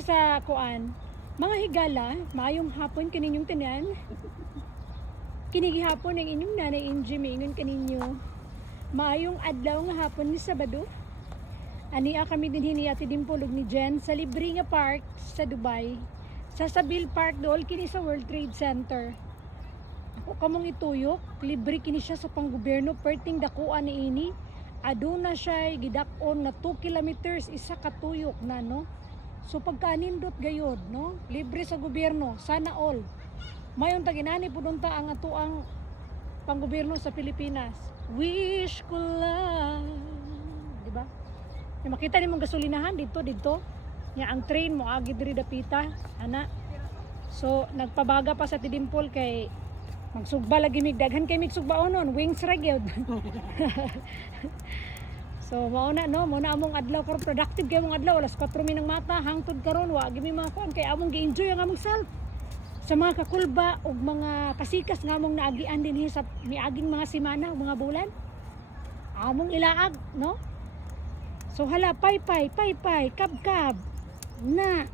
Sa kuan, mga higala, maayong hapon kaninyong tanan. Kinigihapon ang inyong nanay Inji mingon kaninyo. Maayong adlaw nga hapon ni Sabado. Ania kami din hiniyati din pulog ni Jen sa libre nga park sa Dubai. Sa Sabil Park dool kini sa World Trade Center. Ako kamong ituyok, libre kini siya sa panggobyerno perting dakuan ni ini. Aduna siya gidakon na 2 kilometers isa ka tuyok na no. So pagkanindot gayod, no? Libre sa gobyerno, sana all. Mayon taginani pudunta ang atuang panggobyerno sa Pilipinas. Wish ko lang, di ba? Makita nimong gasolinahan dito. Nya ang train mo agi diri dapita, ana. So nagpabaga pa sa Tidimpol kay magsugba lagi mig daghan kay mig sugbaonon, wings ra gyud. So mauna no, muna among adlaw karon productive kay among adlaw alas 4 minang mata hangtod karon wa gimi mga kuan kay among gi-enjoy ang among self. Sa mga kakulba ug mga kasikas nga among naagian dinhi sa miaging mga semana ug mga bulan. Among ilaag no. So hala pay, kab na